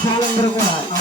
Salam Rukunat.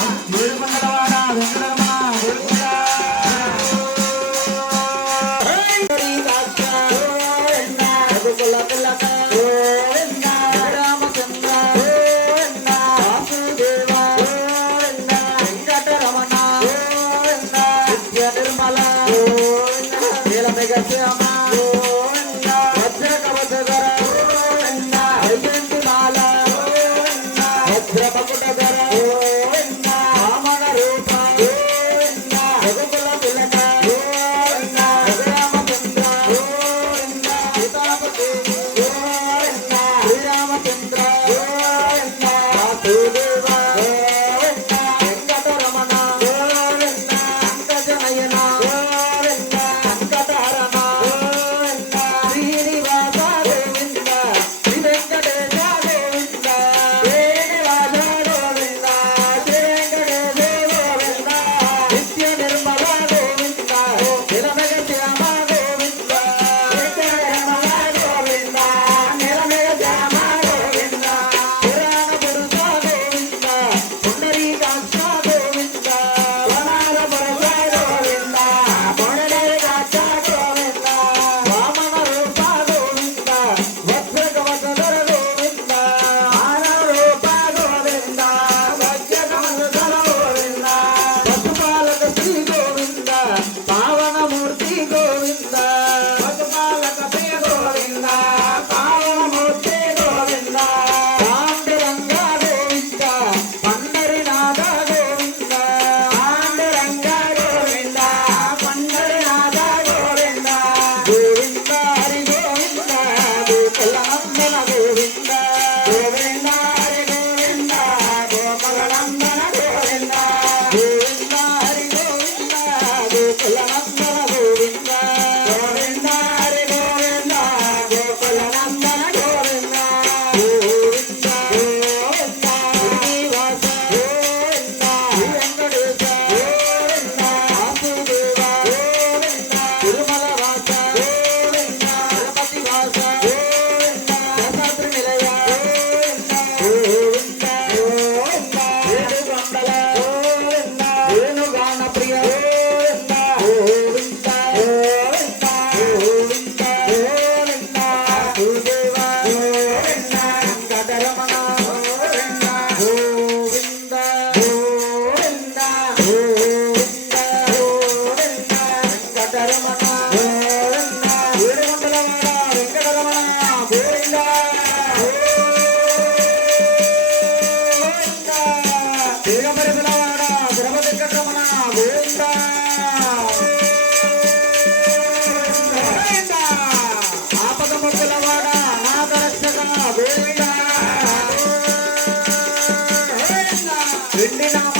belong.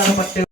Govinda Govinda సంగదాల పట్టె